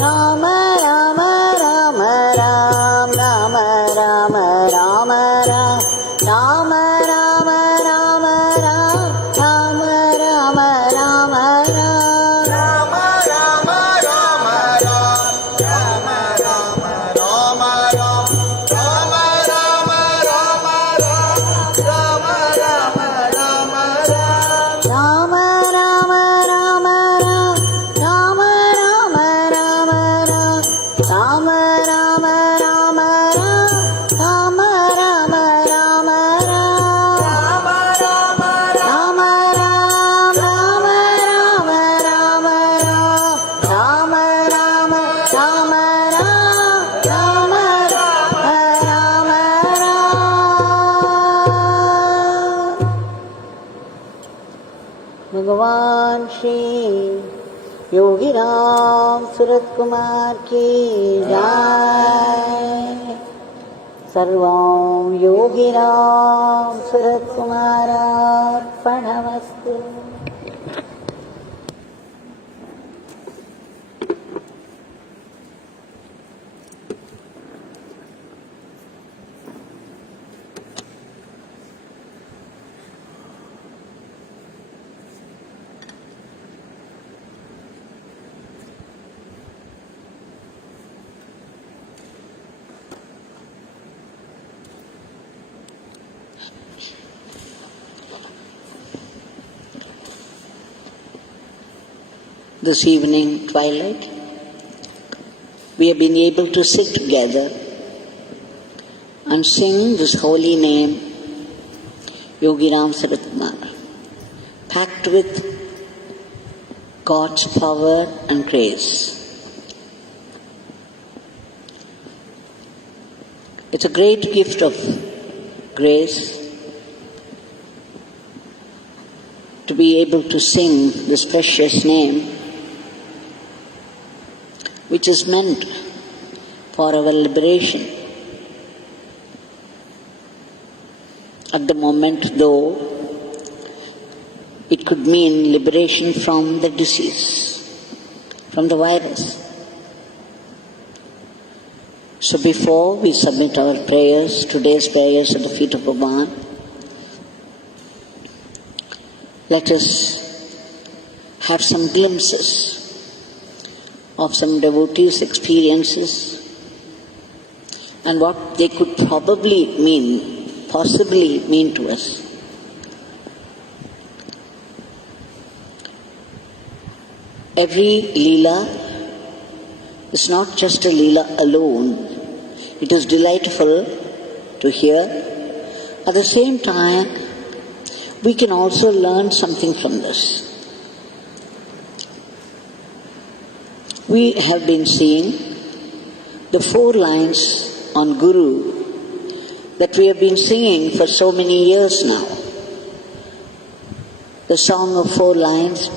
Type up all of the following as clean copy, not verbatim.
Rama Rama Rama Ram, Rama Rama Rama Ram, Rama Rama Rama Ram, Rama Rama Rama Ram, Rama Rama Rama Ram, Rama Rama Rama Ram, Rama Rama Rama Ram, Rama Rama Rama Ram, Rama Rama Rama Ram, Rama Rama Rama Ram, Rama Rama Rama Ram, Rama Rama Rama Ram, Rama Rama Rama Ram, Rama Rama Rama Ram, Rama Rama Rama Ram, Rama Rama Rama Ram. Bhagwan Shri Yogi Ramsuratkumar ki jai. Sarvam Yogi Ramsuratkumar Arpanamastu. This evening twilight, we have been able to sit together and sing this holy name, Yogi Ramsuratkumar, packed with God's power and grace. It's a great gift of grace to be able to sing this precious name, which is meant for our liberation. At the moment, though, it could mean liberation from the disease, from the virus. So before we submit our prayers, today's prayers at the feet of Bhagwan, let us have some glimpses of some devotees' experiences and what they could possibly mean to us. Every Leela is not just a Leela alone. It is delightful to hear. At the same time, we can also learn something from this. We have been seeing the 4 lines on Guru that we have been singing for so many years now. The song of 4 lines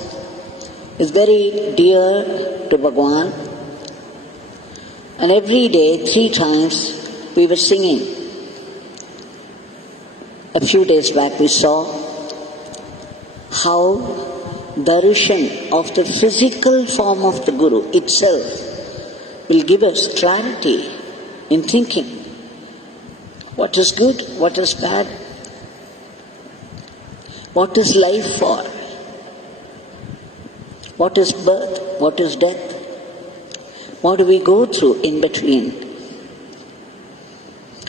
is very dear to Bhagwan, and every day, 3 times, we were singing. A few days back we saw how Darshan of the physical form of the Guru itself will give us clarity in thinking. What is good? What is bad? What is life for? What is birth? What is death? What do we go through in between?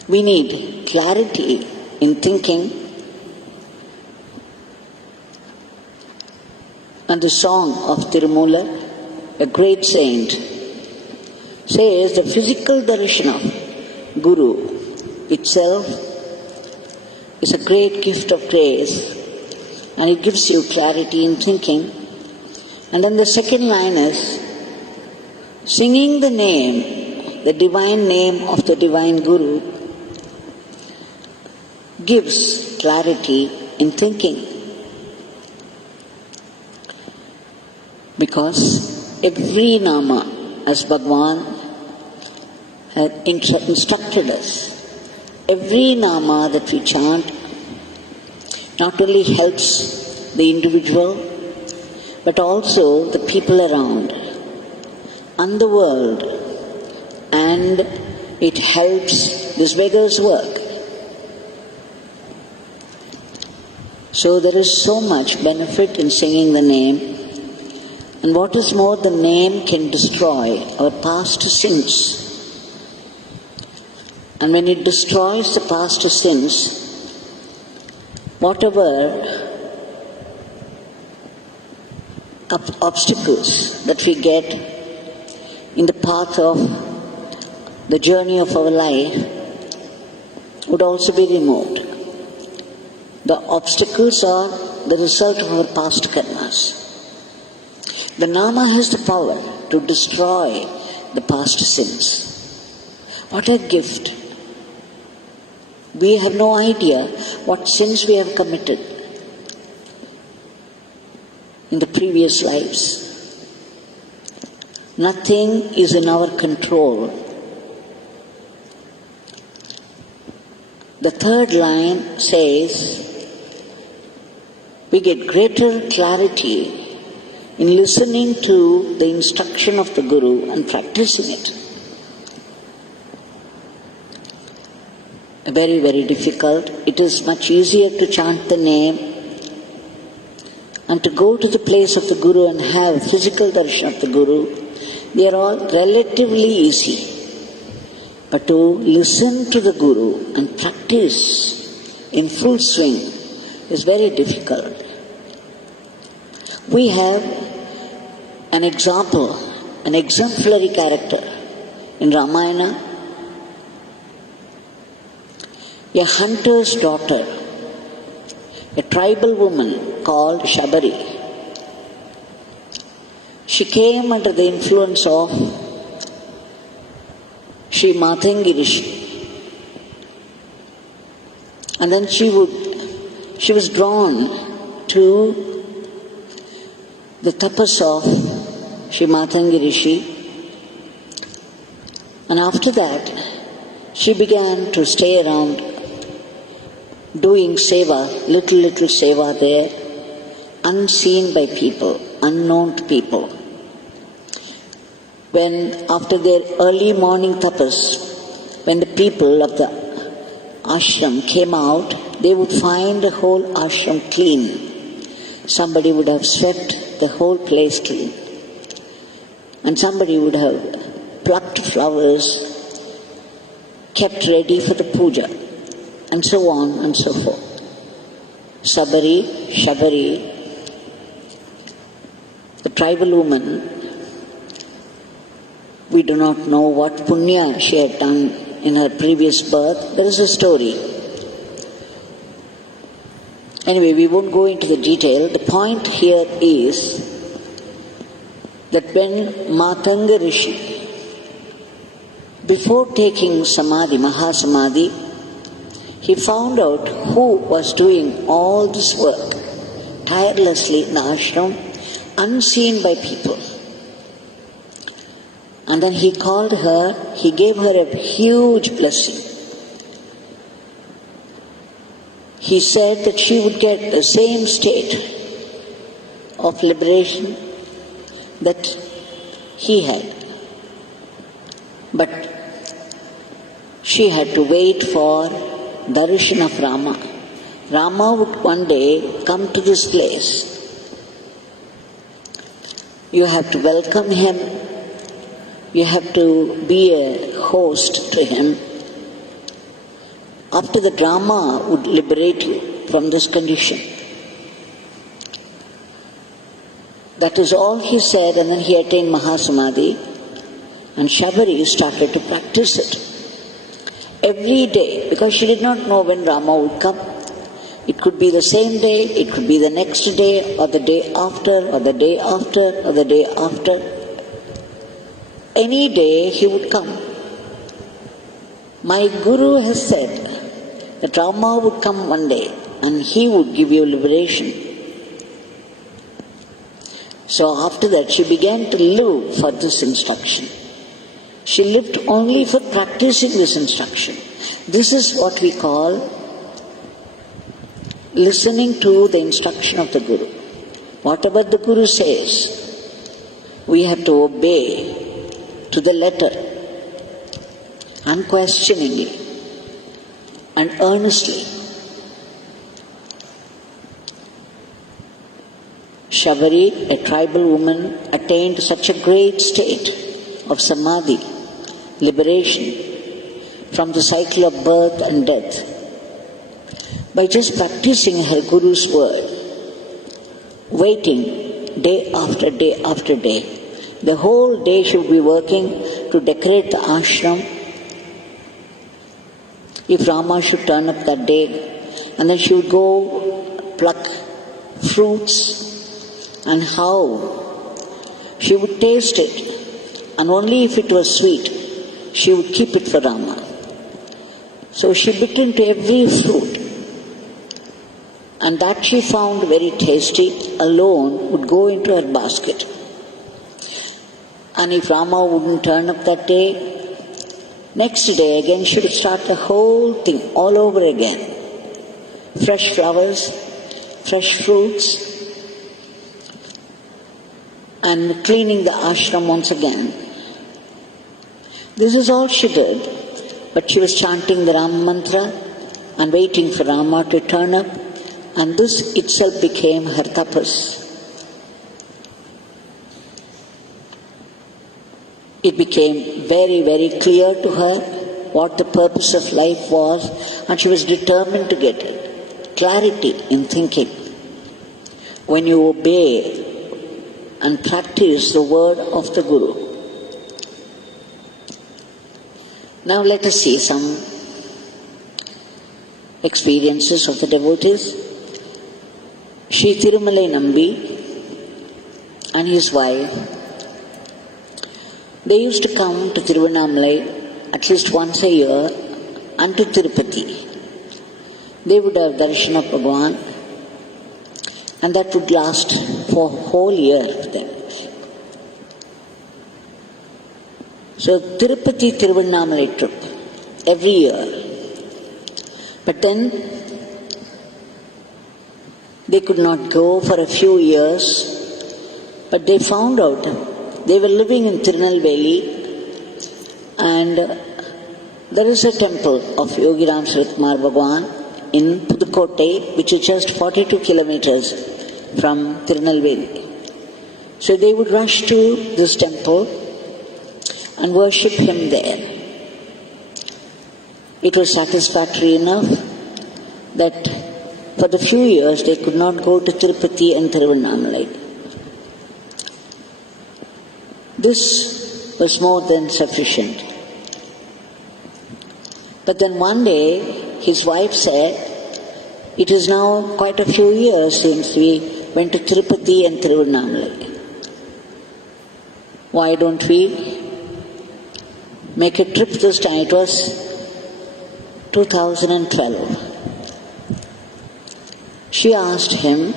We need clarity in thinking. And the song of Thirumoolar, a great saint, says the physical darshan of Guru itself is a great gift of grace, and it gives you clarity in thinking. And then the second line is singing the name, the divine name of the divine Guru gives clarity in thinking. Because every nama, as Bhagwan had instructed us, every nama that we chant not only helps the individual, but also the people around. and the world, and it helps this beggar's work. So there is so much benefit in singing the name, and what is more, the name can destroy our past sins. And when it destroys the past sins, whatever obstacles that we get in the path of the journey of our life would also be removed. The obstacles are the result of our past karmas. The Nama has the power to destroy the past sins. What a gift! We have no idea what sins we have committed in the previous lives. Nothing is in our control. The third line says, we get greater clarity in listening to the instruction of the Guru and practicing it. Very, very difficult. It is much easier to chant the name and to go to the place of the Guru and have physical darshan of the Guru. They are all relatively easy. But to listen to the Guru and practice in full swing is very difficult. We have an example, an exemplary character in Ramayana, a hunter's daughter, a tribal woman called Shabari. She came under the influence of Sri Matanga Rishi. And then she was drawn to the tapas of Sri Matanga Rishi. And after that, she began to stay around doing seva, little seva there, unseen by people, unknown to people. When after their early morning tapas, when the people of the ashram came out, they would find the whole ashram clean. Somebody would have swept the whole place clean. And somebody would have plucked flowers, kept ready for the puja, and so on and so forth. Shabari, the tribal woman, we do not know what punya she had done in her previous birth. There is a story. Anyway, we won't go into the detail. The point here is that when Matanga Rishi, before taking samadhi, mahasamadhi, he found out who was doing all this work tirelessly in the ashram, unseen by people. And then he called her, he gave her a huge blessing. He said that she would get the same state of liberation that he had. But she had to wait for Darshan of Rama. Rama would one day come to this place. You have to welcome him. You have to be a host to him. After that, Rama would liberate you from this condition. That is all he said, and then he attained Mahasamadhi, and Shabari started to practice it. Every day, because she did not know when Rama would come. It could be the same day, it could be the next day, or the day after, or the day after, or the day after. Any day he would come. My Guru has said that Rama would come one day and he would give you liberation. So after that she began to live for this instruction. She lived only for practicing this instruction. This is what we call listening to the instruction of the Guru. Whatever the Guru says, we have to obey to the letter, unquestioningly and earnestly. Shabari, a tribal woman, attained such a great state of samadhi, liberation from the cycle of birth and death, by just practicing her Guru's word, waiting day after day after day. The whole day she would be working to decorate the ashram. If Rama should turn up that day, and then she would go pluck fruits, and how she would taste it, and only if it was sweet, she would keep it for Rama. So she bit into every fruit, and that she found very tasty alone would go into her basket. And if Rama wouldn't turn up that day, next day again she would start the whole thing all over again. Fresh flowers, fresh fruits, and cleaning the ashram once again. This is all she did, but she was chanting the Rama mantra and waiting for Rama to turn up, and this itself became her tapas. It became very, very clear to her what the purpose of life was, and she was determined to get it. Clarity in thinking. When you obey and practice the word of the Guru. Now let us see some experiences of the devotees. Shri Thirumalai Nambi and his wife, they used to come to Tiruvannamalai at least once a year and to Tirupati. They would have Darshan of Bhagwan, and that would last for a whole year for them. So Tirupati Tiruvannamalai trip every year. But then they could not go for a few years, but they found out they were living in Tirunelveli, and there is a temple of Yogi Ramsuratkumar Bhagwan in Pudukkottai, which is just 42 kilometers from Tirunelveli. So they would rush to this temple and worship him there. It was satisfactory enough that for the few years they could not go to Tirupati and Tiruvannamalai. This was more than sufficient. But then one day his wife said, it is now quite a few years since we went to Tirupati and Tiruvannamalai. Why don't we make a trip this time? It was 2012. She asked him,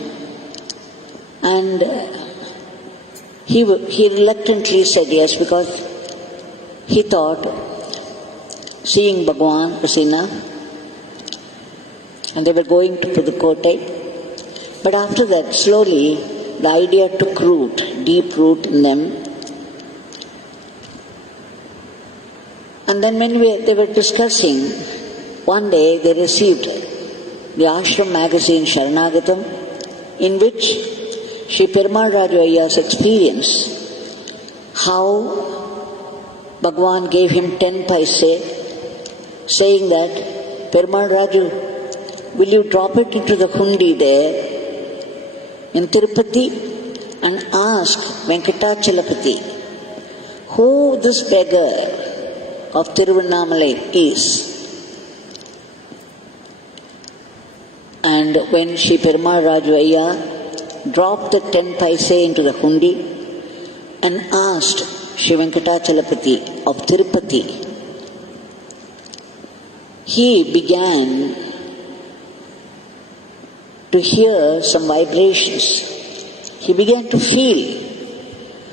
and he reluctantly said yes, because he thought seeing Bhagwan was enough, and they were going to Pudukkottai. But after that, slowly, the idea took root, deep root in them. And then when they were discussing, one day they received the Ashram Magazine Saranagatham, in which Shri Perumal Raju Ayya's experience, how Bhagwan gave him 10 paise, saying that, Perumal Raju, will you drop it into the hundi there in Tirupati and ask Venkatachalapati who this beggar of Tiruvannamalai is. And when Shri Perumal Raju Ayya dropped the 10 paise into the hundi and asked Shri Venkatachalapati of Tirupati, he began to hear some vibrations. He began to feel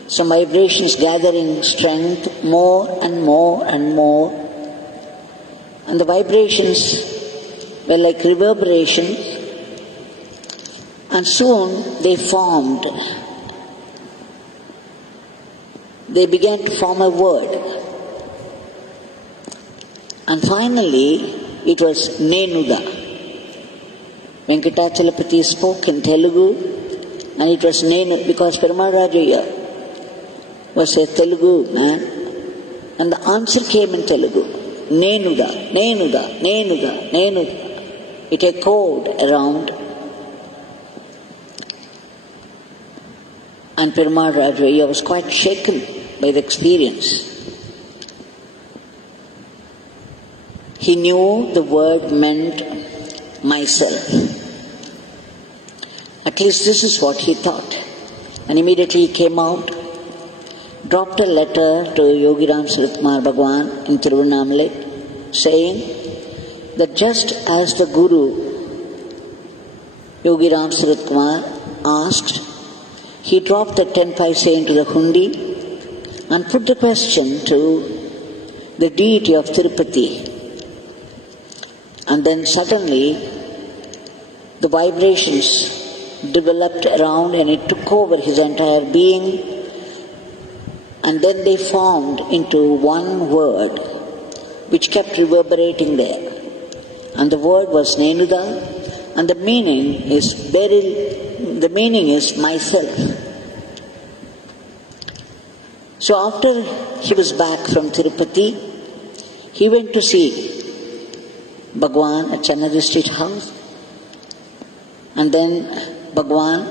some vibrations gathering strength more and more and more. And the vibrations were like reverberations, and soon they formed they began to form a word. And finally, it was Nenudha. Venkatachalapati spoke in Telugu, and it was Nenu, because Perumal Raju Ayya was a Telugu man, and the answer came in Telugu. Nenudha, Nenudha, Nenudha, Nenudha. It echoed around, and Perumal Raju Ayya was quite shaken by the experience. He knew the word meant myself. At least this is what he thought. And immediately he came out, dropped a letter to Yogi Ramsuratkumar Bhagwan in Tiruvannamalai, saying that just as the Guru, Yogi Ramsuratkumar, asked, he dropped the 10 paise into the hundi and put the question to the deity of Tirupati. And then suddenly the vibrations developed around and it took over his entire being, and then they formed into one word which kept reverberating there. And the word was Nenudha, and the meaning is myself. So after he was back from Tirupati, he went to see Bhagwan at Chennai Street House, and then Bhagwan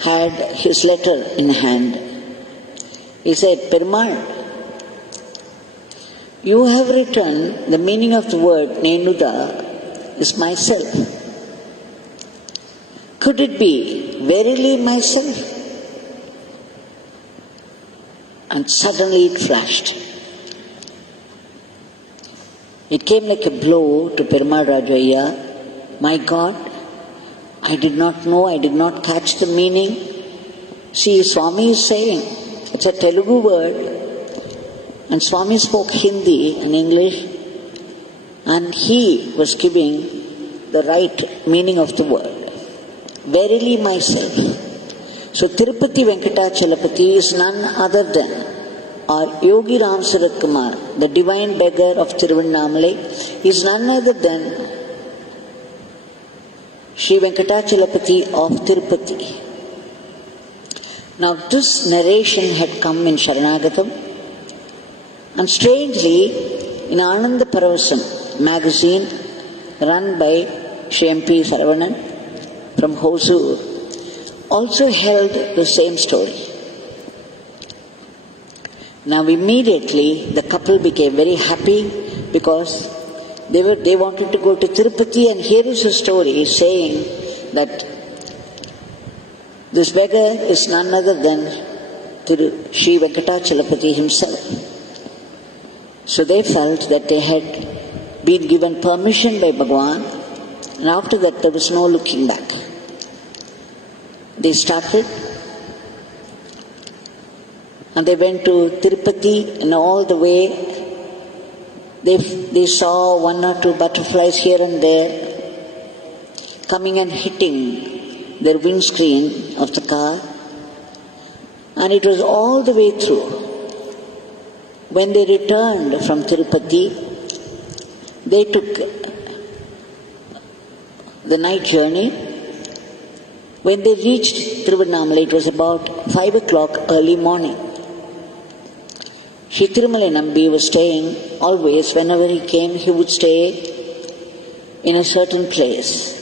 had his letter in hand. He said, Perumal, you have written the meaning of the word Nenudha is myself. Could it be verily myself? And suddenly it flashed. It came like a blow to Perumal Raju Ayya. My God, I did not know, I did not catch the meaning. See, Swami is saying, it's a Telugu word, and Swami spoke Hindi and English, and he was giving the right meaning of the word. Verily myself. So Tirupati Venkatachalapati is none other than or Yogi Ramsuratkumar, the divine beggar of Tiruvannamalai, is none other than Sri Venkatachalapati of Tirupati. Now this narration had come in Saranagatham, and strangely in Ananda Paravasam magazine run by Sri M.P. Saravanan from Hosur also held the same story. Now immediately the couple became very happy because they wanted to go to Tirupati, and here is a story saying that this beggar is none other than Sri Venkatachalapati himself. So they felt that they had been given permission by Bhagwan, and after that there was no looking back. They started and they went to Tirupati, and all the way they saw one or two butterflies here and there coming and hitting their windscreen of the car, and it was all the way through. When they returned from Tirupati, they took the night journey. When they reached Tiruvannamalai, it was about 5 o'clock early morning. Sri Thirumalai Nambi was staying always, whenever he came, he would stay in a certain place,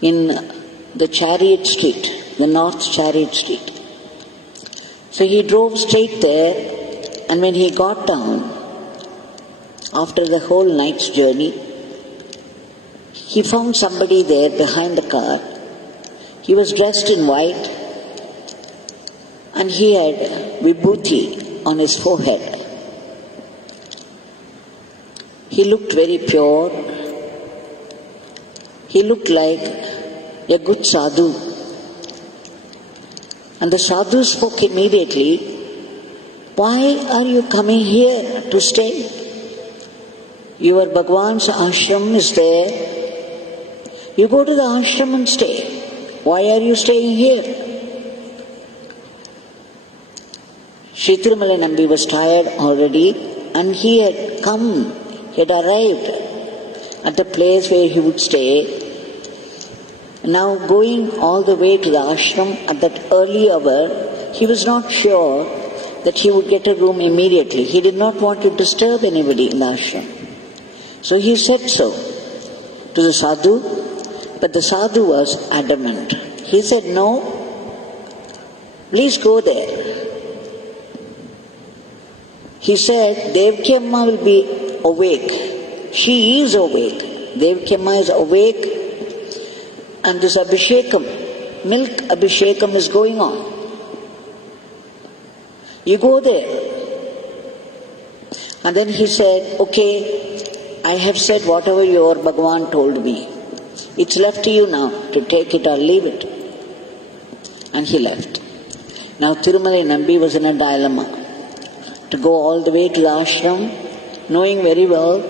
in the Chariot Street, the North Chariot Street. So he drove straight there, and when he got down, after the whole night's journey, he found somebody there behind the car. He was dressed in white, and he had vibhuti on his forehead. He looked very pure. He looked like a good sadhu. And the sadhu spoke immediately, "Why are you coming here to stay? Your Bhagwan's ashram is there. You go to the ashram and stay. Why are you staying here?" Thirumalai Nambi was tired already, and he had arrived at the place where he would stay. Now going all the way to the ashram at that early hour, he was not sure that he would get a room immediately. He did not want to disturb anybody in the ashram. So he said so to the sadhu, but the sadhu was adamant. He said, "No, please go there." He said, "Devaki Amma will be awake. She is awake. Devaki Amma is awake, and this abhishekam, milk abhishekam is going on. You go there." And then he said, "Okay, I have said whatever your Bhagwan told me. It's left to you now to take it or leave it." And he left. Now Thirumalai Nambi was in a dilemma to go all the way to the ashram, knowing very well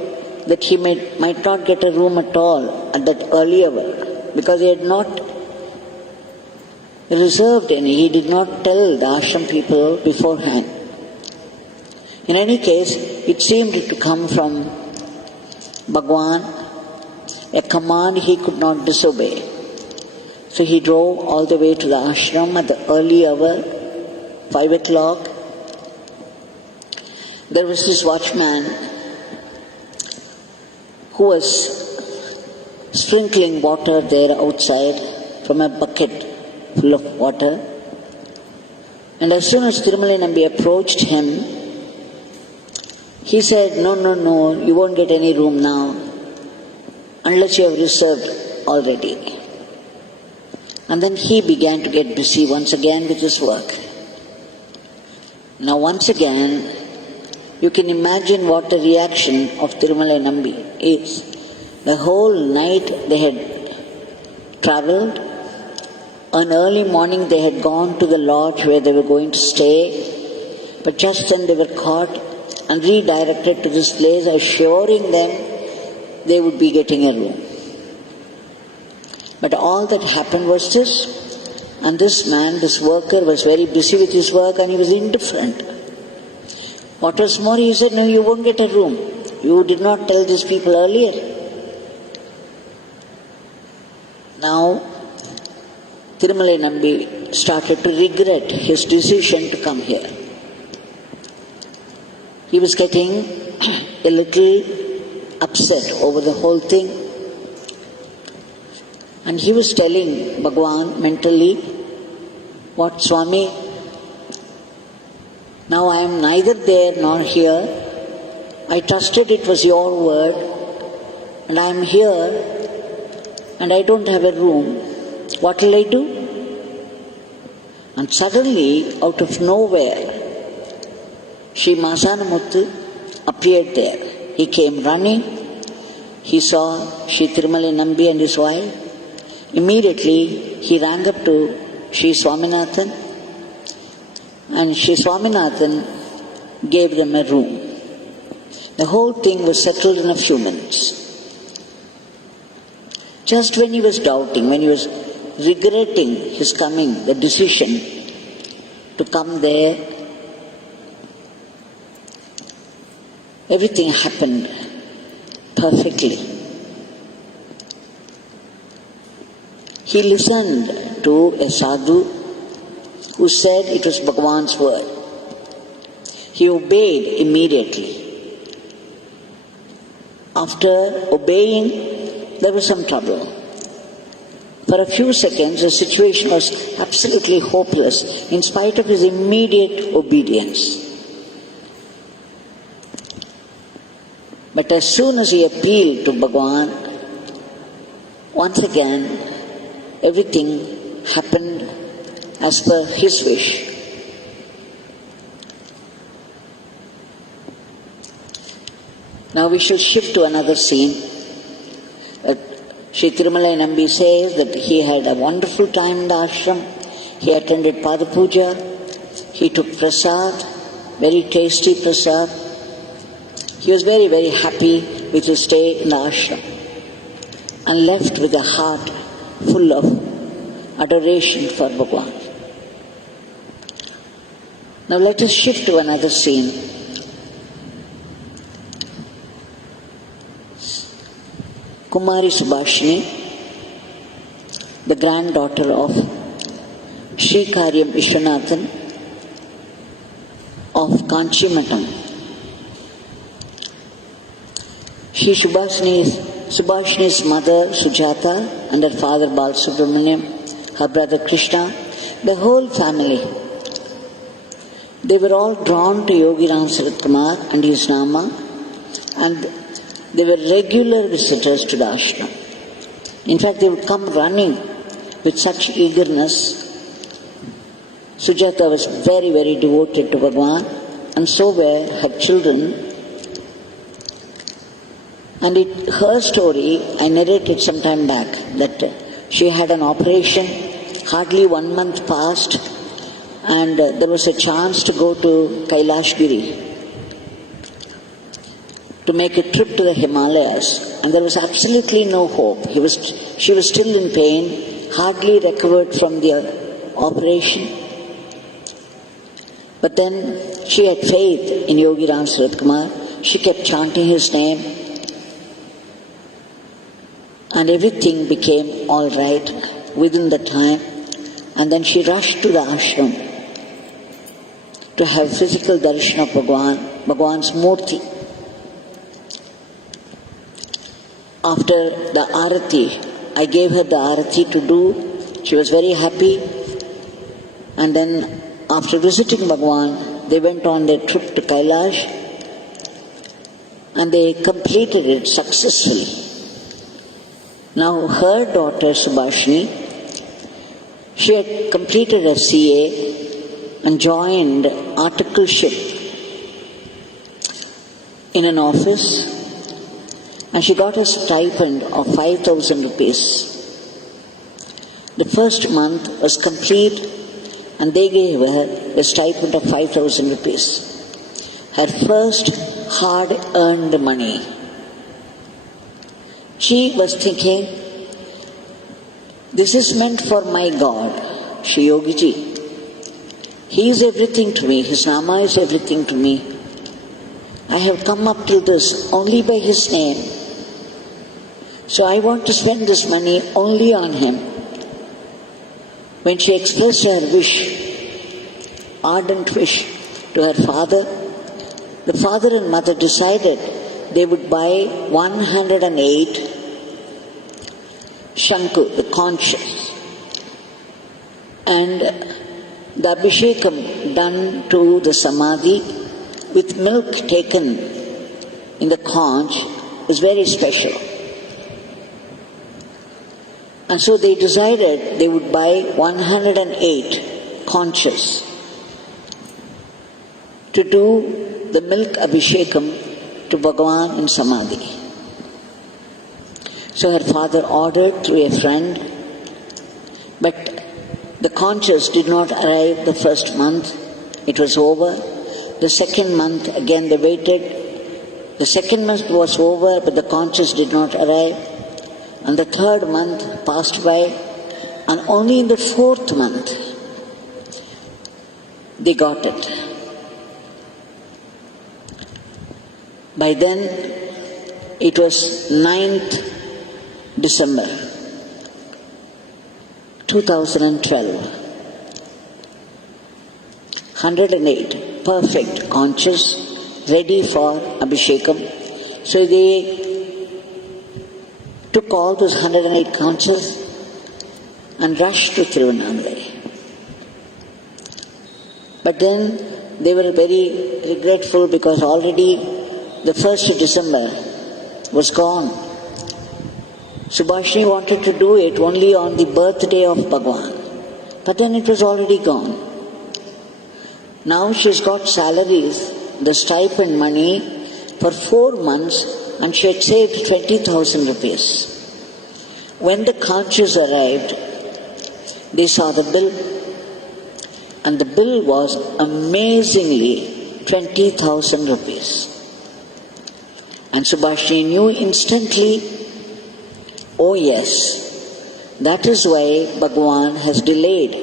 that he might not get a room at all at that early hour, because he had not reserved any. He did not tell the ashram people beforehand. In any case, it seemed to come from Bhagwan, a command he could not disobey. So he drove all the way to the ashram at the early hour, 5 o'clock. There was this watchman who was sprinkling water there outside from a bucket full of water. And as soon as Thirumalai Nambi approached him, he said, no, you won't get any room now unless you have reserved already." And then he began to get busy once again with his work. Now once again, you can imagine what the reaction of Thirumalai Nambi is. The whole night they had travelled. On early morning they had gone to the lodge where they were going to stay, but just then they were caught and redirected to this place, assuring them they would be getting a room. But all that happened was this, and this man, this worker, was very busy with his work and he was indifferent. What was more, he said, "No, you won't get a room. You did not tell these people earlier." Now, Thirumalai Nambi started to regret his decision to come here. He was getting a little upset over the whole thing. And he was telling Bhagwan mentally, "What, Swami? Now I am neither there nor here. I trusted it was your word, and I am here, and I don't have a room. What will I do?" And suddenly, out of nowhere, Shri Masanamuthu appeared there. He came running. He saw Shri Thirumalai Nambi and his wife. Immediately, he ran up to Shri Swaminathan, and Shri Swaminathan gave them a room. The whole thing was settled in a few minutes. Just when he was doubting, when he was regretting his coming, the decision to come there, everything happened perfectly. He listened to a sadhu who said it was Bhagwan's word. He obeyed immediately. After obeying, there was some trouble. For a few seconds, the situation was absolutely hopeless in spite of his immediate obedience. But as soon as he appealed to Bhagwan, once again, everything happened as per his wish. Now we shall shift to another scene. Shri Thirumalai Nambi says that he had a wonderful time in the ashram. He attended Pada Puja. He took prasad, very tasty prasad. He was very, very happy with his stay in the ashram and left with a heart full of adoration for Bhagwan. Now let us shift to another scene. Kumari Subhashini, the granddaughter of Sri Karyam Vishwanathan of Kanchimatam. She Subhashini's mother Sujata and her father Balasubramaniam, her brother Krishna, the whole family. They were all drawn to Yogi Ramsuratkumar and his Nama, and they were regular visitors to the ashram. In fact, they would come running with such eagerness. Sujata was very, very devoted to Bhagwan, and so were her children. And her story, I narrated some time back, that she had an operation, hardly 1 month passed, and there was a chance to go to Kailash Giri, to make a trip to the Himalayas, and there was absolutely no hope. She was still in pain, hardly recovered from the operation. But then she had faith in Yogi Ramsuratkumar. She kept chanting his name, and everything became all right within the time. And then she rushed to the ashram to have physical darshan of Bhagwan's murti. After the arati, I gave her the arati to do. She was very happy. And then after visiting Bhagwan, they went on their trip to Kailash, and they completed it successfully. Now her daughter Subhashini, she had completed her CA and joined articleship in an office, and she got a stipend of 5,000 rupees. The first month was complete, and they gave her a stipend of 5,000 rupees. Her first hard-earned money. She was thinking, this is meant for my God, Shri Yogi Ji. He is everything to me, his Nama is everything to me. I have come up to this only by his name. So I want to spend this money only on him. When she expressed her wish, ardent wish, to her father, the father and mother decided they would buy 108 Shanku, the conches, and the Abhishekam done to the Samadhi with milk taken in the conch is very special. And so they decided they would buy 108 conches to do the milk Abhishekam to Bhagwan in Samadhi. So her father ordered through a friend, but the conches did not arrive the first month. It was over. The second month, again they waited. The second month was over, but the conches did not arrive. And the third month passed by, and only in the fourth month they got it. By then it was 9th December 2012. 108 perfect conches ready for Abhishekam. So they took all those 108 conches and rushed to Tiruvannamalai. But then they were very regretful because already the 1st of December was gone. Subhashini wanted to do it only on the birthday of Bhagwan, but then it was already gone. Now she's got salaries, the stipend money for 4 months, and she had saved 20,000 rupees. When the conches arrived, they saw the bill, and the bill was amazingly 20,000 rupees. And Subhashini knew instantly, oh yes, that is why Bhagwan has delayed.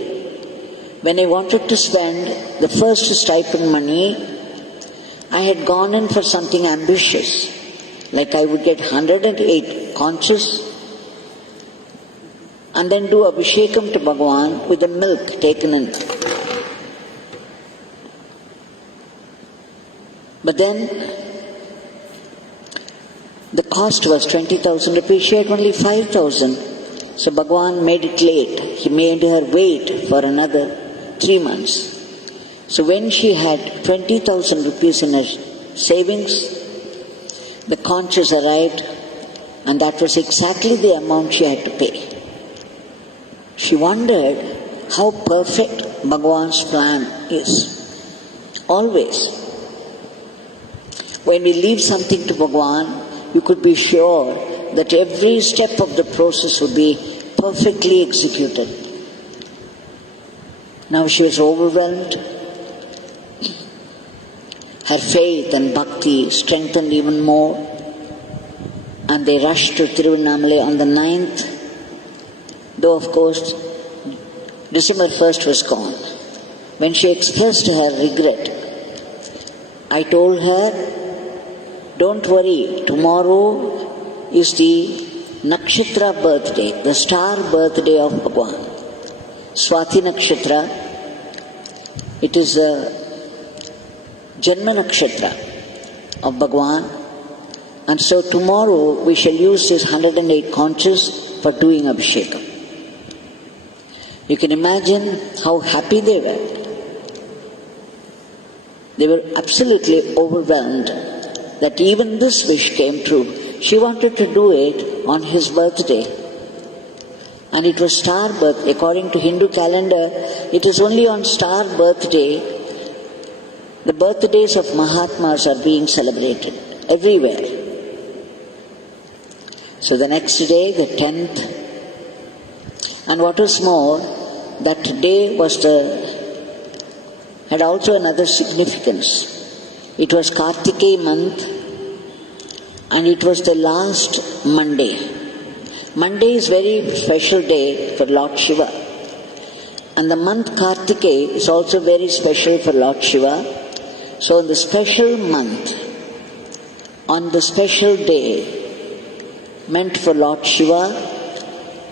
when I wanted to spend the first stipend money, I had gone in for something ambitious, like I would get 108 conches and then do abhishekam to Bhagwan with the milk taken in. But then the cost was 20,000 rupees. She had only 5,000. So Bhagwan made it late. He made her wait for another 3 months. So when she had 20,000 rupees in her savings, the conches arrived, and that was exactly the amount she had to pay. She wondered how perfect Bhagwan's plan is. Always. When we leave something to Bhagwan, you could be sure that every step of the process would be perfectly executed. Now she was overwhelmed. Her faith and bhakti strengthened even more, and they rushed to Tiruvannamalai on the 9th, though of course December 1st was gone. When she expressed her regret, I told her, don't worry, tomorrow is the Nakshatra birthday, the star birthday of Bhagwan. Swati Nakshatra, it is a Janma Nakshatra of Bhagwan, and so tomorrow we shall use these 108 conches for doing abhishekam. You can imagine how happy they were. They were absolutely overwhelmed that even this wish came true. She wanted to do it on his birthday. And it was star birthday. According to Hindu calendar, it is only on star birthday the birthdays of Mahatmas are being celebrated everywhere. So the next day, the 10th, and what was more, that day had also another significance. It was Kartikeya month, and it was the last Monday. Monday is very special day for Lord Shiva. And the month Kartikeya is also very special for Lord Shiva. So in the special month, on the special day meant for Lord Shiva,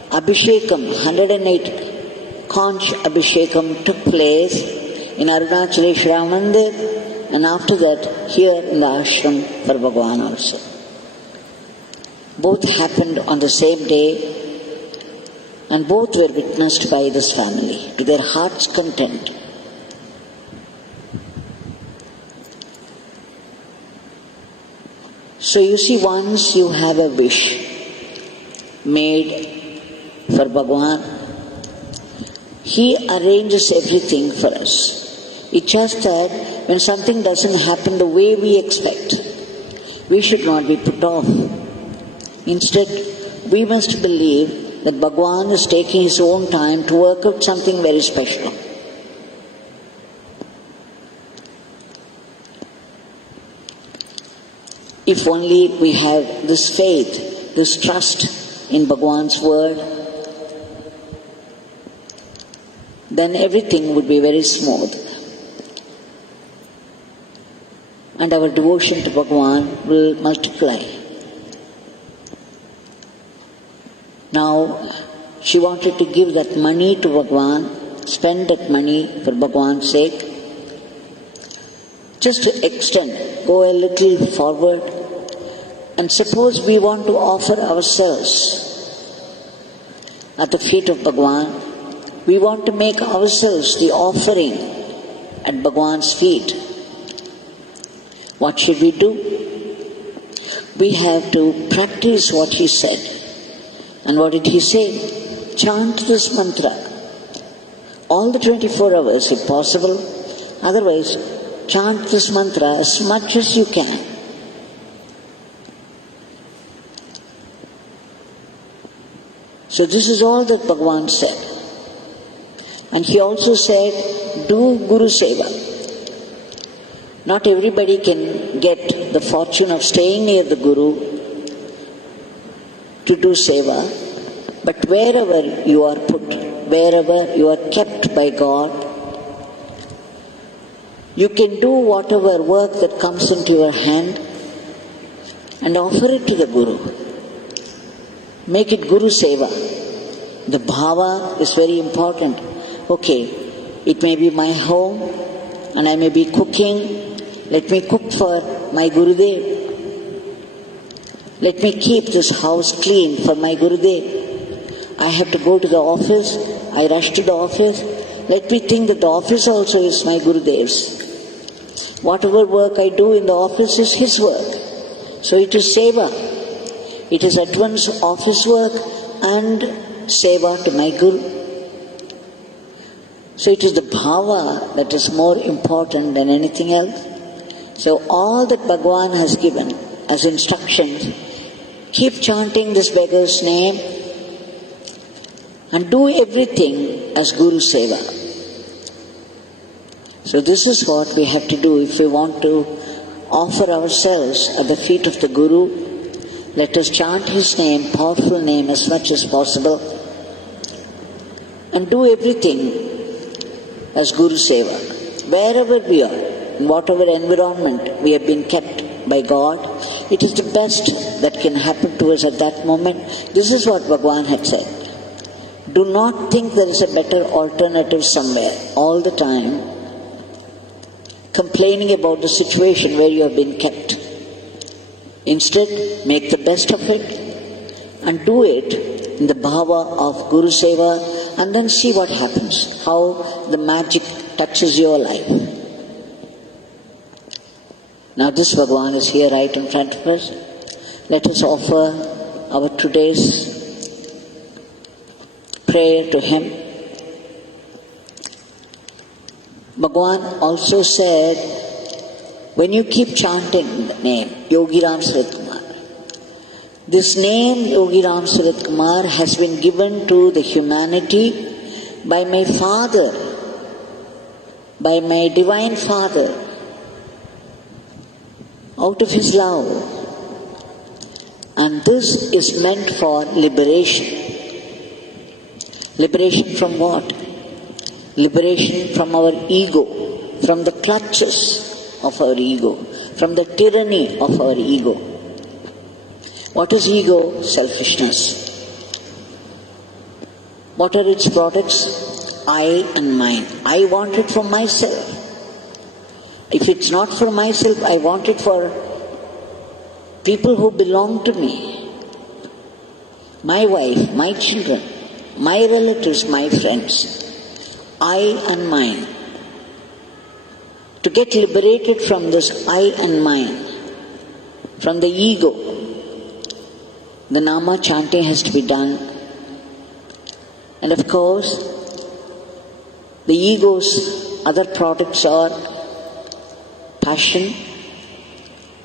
Abhishekam, 108 conch Abhishekam took place in Arunachaleshwara Mandir, and after that here in the ashram for Bhagwan also. Both happened on the same day, and both were witnessed by this family to their heart's content. So you see, once you have a wish made for Bhagwan, He arranges everything for us. It's just that when something doesn't happen the way we expect, we should not be put off. Instead, we must believe that Bhagwan is taking His own time to work out something very special. If only we have this faith, this trust in Bhagwan's word, then everything would be very smooth. And our devotion to Bhagwan will multiply. Now, she wanted to give that money to Bhagwan, spend that money for Bhagwan's sake. Just to extend, go a little forward, and suppose we want to offer ourselves at the feet of Bhagwan. We want to make ourselves the offering at Bhagwan's feet. What should we do? We have to practice what he said. And what did he say? Chant this mantra all the 24 hours if possible. Otherwise, chant this mantra as much as you can. So this is all that Bhagwan said. And he also said, do Guru Seva. Not everybody can get the fortune of staying near the Guru to do Seva, but wherever you are put, wherever you are kept by God, You can do whatever work that comes into your hand and offer it to the Guru. Make it Guru Seva. The bhava is very important. Okay, it may be my home and I may be cooking. Let me cook for my Gurudev. Let me keep this house clean for my Gurudev. I have to go to the office. I rush to the office. Let me think that the office also is my Gurudev's. Whatever work I do in the office is his work. So it is seva. It is at once office work and seva to my Guru. So it is the bhava that is more important than anything else. So all that Bhagwan has given as instructions, keep chanting this beggar's name and do everything as Guru Seva. So this is what we have to do if we want to offer ourselves at the feet of the Guru. Let us chant his name, powerful name, as much as possible and do everything as Guru Seva. Wherever we are, in whatever environment we have been kept by God, it is the best that can happen to us at that moment. This is what Bhagwan had said. Do not think there is a better alternative somewhere all the time, complaining about the situation where you have been kept. Instead, make the best of it and do it in the bhava of Guru Seva, and then see what happens, how the magic touches your life. Now this Bhagwan is here right in front of us. Let us offer our today's prayer to him. Bhagwan also said, when you keep chanting the name Yogi Ramsuratkumar, this name Yogi Ramsuratkumar has been given to the humanity by my Father, by my Divine Father, out of his love. And this is meant for liberation. Liberation from what? Liberation from our ego, from the clutches of our ego, from the tyranny of our ego. What is ego? Selfishness. What are its products? I and mine. I want it for myself. If it's not for myself, I want it for people who belong to me. My wife, my children, my relatives, my friends. I and mine. To get liberated from this I and mine, from the ego, the Nama chanting has to be done. And of course, the ego's other products are passion,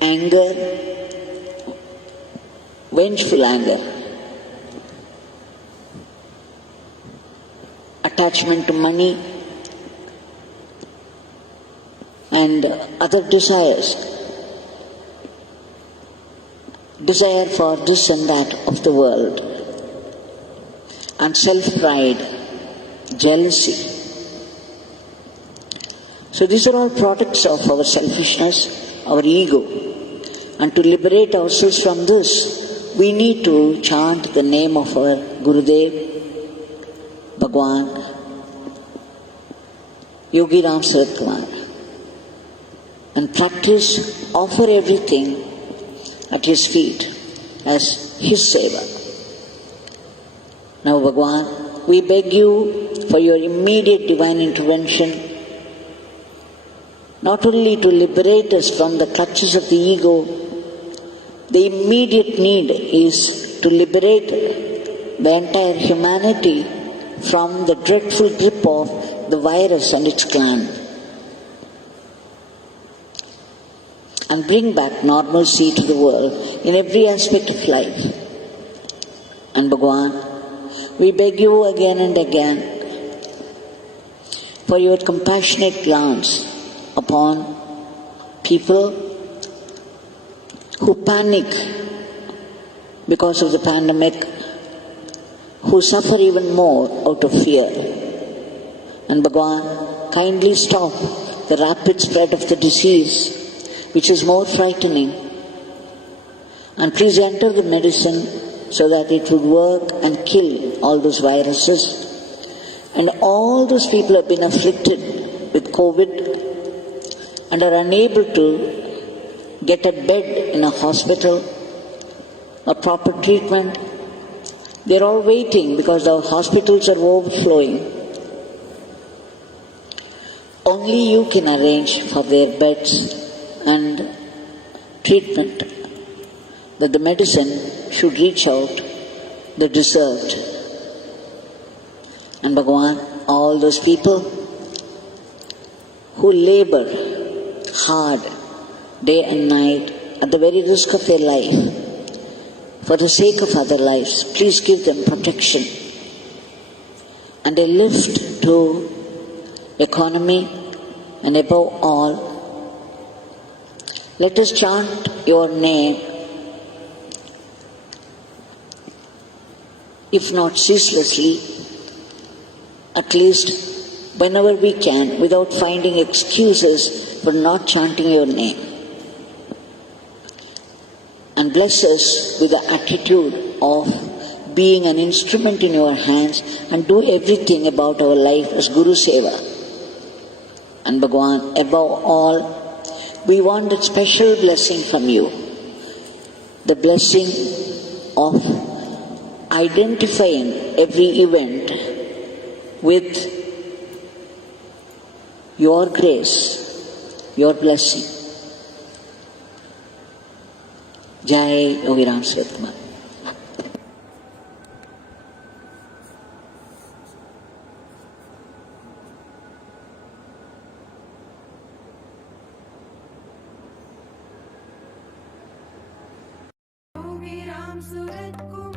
anger, vengeful anger, attachment to money, and other desires. Desire for this and that of the world, and self-pride, jealousy. So these are all products of our selfishness, our ego. And to liberate ourselves from this, we need to chant the name of our Gurudev, Bhagwan, Yogi Ramsuratkumar, and practice, offer everything at his feet as his seva. Now Bhagwan, we beg you for your immediate divine intervention, not only to liberate us from the clutches of the ego. The immediate need is to liberate the entire humanity from the dreadful grip of the virus and its clan, and bring back normalcy to the world in every aspect of life. And Bhagwan, we beg you again and again for your compassionate glance upon people who panic because of the pandemic, who suffer even more out of fear. And Bhagwan, kindly stop the rapid spread of the disease, which is more frightening. And please enter the medicine so that it would work and kill all those viruses. And all those people have been afflicted with COVID and are unable to get a bed in a hospital or proper treatment. They're all waiting because the hospitals are overflowing. Only you can arrange for their beds and treatment, that the medicine should reach out the deserved. And Bhagwan, all those people who labor hard day and night at the very risk of their life for the sake of other lives, please give them protection and a lift to economy, and above all, let us chant your name, if not ceaselessly, at least whenever we can, without finding excuses for not chanting your name. And bless us with the attitude of being an instrument in your hands and do everything about our life as Guru Seva. And Bhagwan, above all, we want that special blessing from you, the blessing of identifying every event with your grace, your blessing. Jai Yogi Ramsuratkumar. Yogi Ramsuratkumar